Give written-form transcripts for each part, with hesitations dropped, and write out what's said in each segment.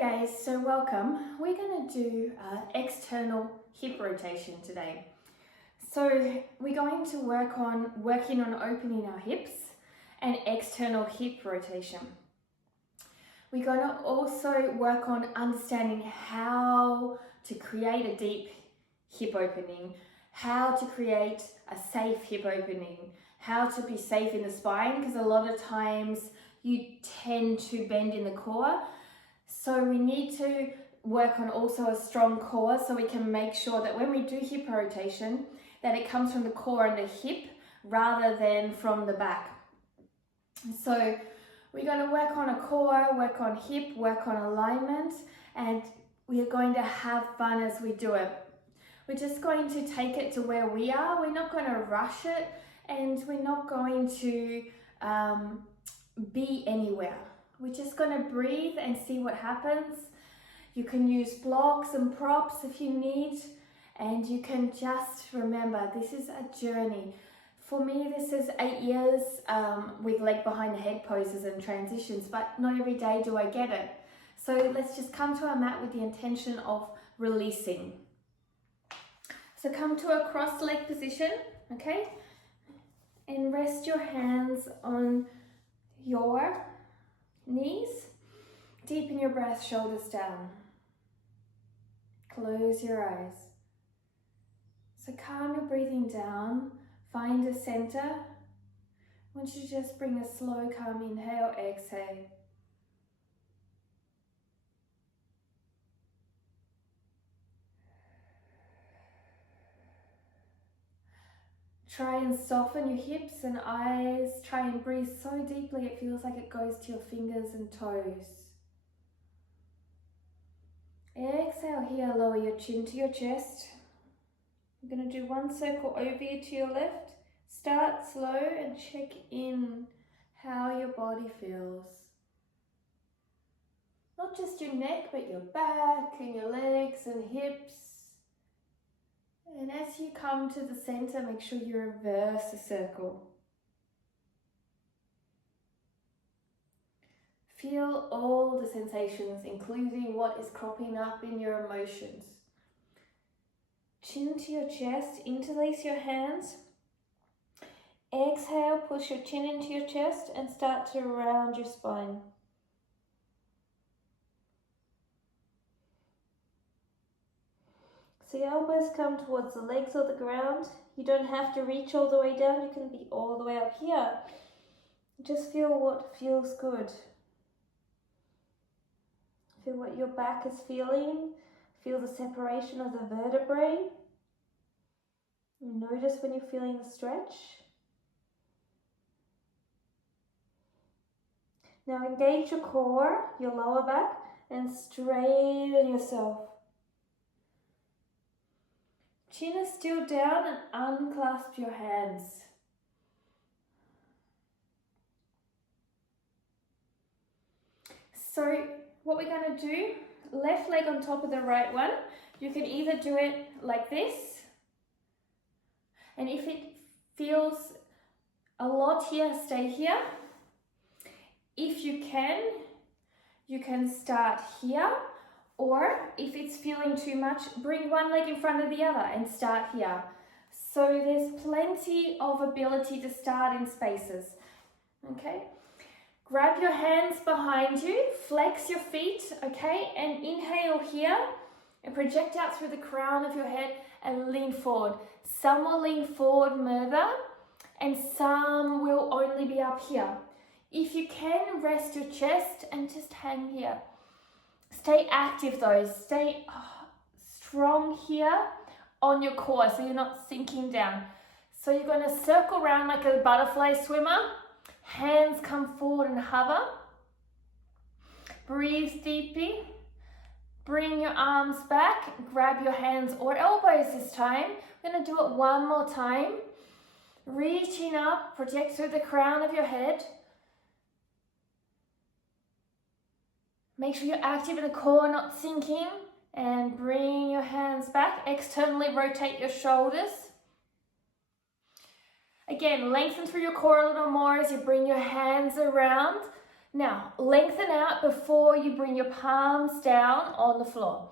guys, so welcome. We're going to do external hip rotation today. So we're going to working on opening our hips and external hip rotation. We're going to also work on understanding how to create a deep hip opening, how to create a safe hip opening, how to be safe in the spine, because a lot of times you tend to bend in the core. So we need to work on also a strong core so we can make sure that when we do hip rotation, that it comes from the core and the hip rather than from the back. So we're going to work on a core, work on hip, work on alignment, and we are going to have fun as we do it. We're just going to take it to where we are. We're not going to rush it, and we're not going to be anywhere. We're just going to breathe and see what happens. You can use blocks and props if you need, and you can just remember this is a journey. For me, this is 8 years with leg behind the head poses and transitions, but not every day do I get it. So let's just come to our mat with the intention of releasing. So come to a cross leg position, okay? And rest your hands on your knees. Deepen your breath, shoulders down. Close your eyes. So calm your breathing down. Find a center. I want you to just bring a slow, calm inhale, exhale. Try and soften your hips and eyes. Try and breathe so deeply it feels like it goes to your fingers and toes. Exhale here, lower your chin to your chest. I'm going to do one circle over you to your left. Start slow and check in how your body feels. Not just your neck, but your back and your legs and hips. And as you come to the center, make sure you reverse the circle. Feel all the sensations, including what is cropping up in your emotions. Chin to your chest, interlace your hands. Exhale, push your chin into your chest and start to round your spine. So your elbows come towards the legs or the ground. You don't have to reach all the way down, you can be all the way up here. Just feel what feels good. Feel what your back is feeling. Feel the separation of the vertebrae. Notice when you're feeling the stretch. Now engage your core, your lower back, and straighten yourself. Chin is still down and unclasp your hands. So what we're going to do, left leg on top of the right one. You can either do it like this, and if it feels a lot here, stay here. If you can start here, or if it's feeling too much, bring one leg in front of the other and start here. So there's plenty of ability to start in spaces, okay? Grab your hands behind you, flex your feet, okay? And inhale here and project out through the crown of your head and lean forward. Some will lean forward further and some will only be up here. If you can, rest your chest and just hang here. Stay active though, stay strong here on your core so you're not sinking down. So you're going to circle around like a butterfly swimmer. Hands come forward and hover. Breathe deeply. Bring your arms back. Grab your hands or elbows this time. We're going to do it one more time. Reaching up, project through the crown of your head. Make sure you're active in the core, not sinking. And bring your hands back. Externally rotate your shoulders. Again, lengthen through your core a little more as you bring your hands around. Now, lengthen out before you bring your palms down on the floor.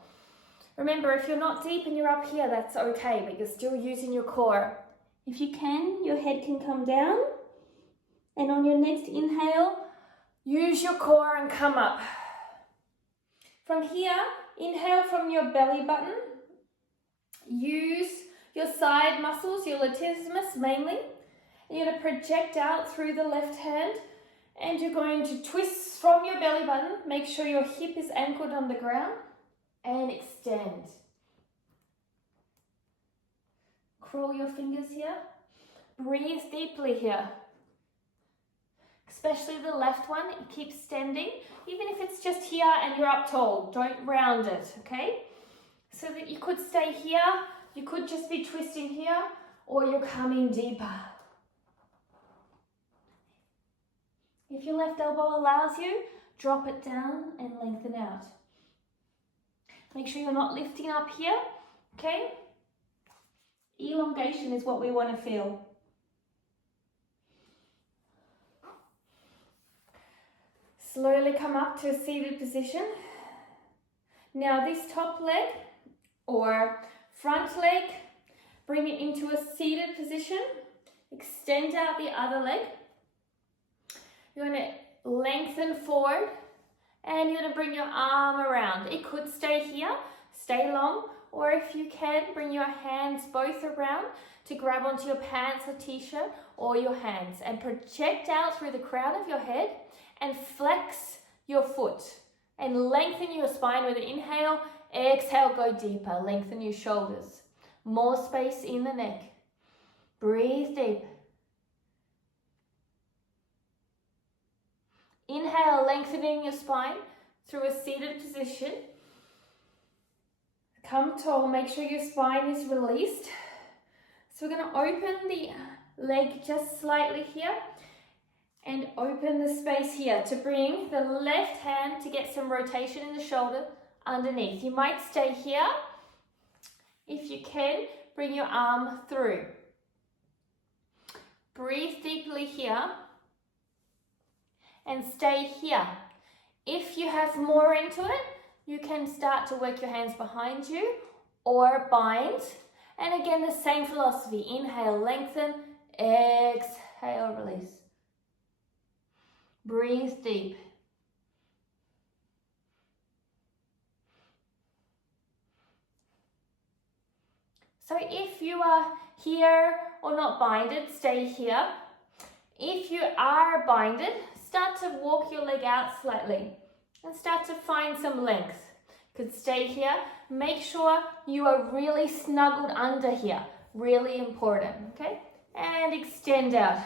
Remember, if you're not deep and you're up here, that's okay, but you're still using your core. If you can, your head can come down. And on your next inhale, use your core and come up. From here, inhale from your belly button. Use your side muscles, your latissimus mainly. You're going to project out through the left hand. And you're going to twist from your belly button. Make sure your hip is anchored on the ground. And extend. Crawl your fingers here. Breathe deeply here. Especially the left one, keep extending. Even if it's just here and you're up tall, don't round it, okay? So that you could stay here, you could just be twisting here, or you're coming deeper. If your left elbow allows you, drop it down and lengthen out. Make sure you're not lifting up here, okay? Elongation is what we want to feel. Slowly come up to a seated position. Now this top leg or front leg, bring it into a seated position. Extend out the other leg. You're going to lengthen forward and you're going to bring your arm around. It could stay here, stay long, or if you can, bring your hands both around to grab onto your pants or t-shirt or your hands and project out through the crown of your head and flex your foot and lengthen your spine with an inhale. Exhale, go deeper. Lengthen your shoulders. More space in the neck. Breathe deep. Inhale, lengthening your spine through a seated position. Come tall. Make sure your spine is released. So we're going to open the leg just slightly here. And open the space here to bring the left hand to get some rotation in the shoulder underneath. You might stay here. If you can, bring your arm through. Breathe deeply here. And stay here. If you have more into it, you can start to work your hands behind you or bind. And again, the same philosophy. Inhale, lengthen. Exhale, release. Breathe deep. So if you are here or not binded, stay here. If you are binded, start to walk your leg out slightly and start to find some length. Could stay here. Make sure you are really snuggled under here. Really important, okay? And extend out.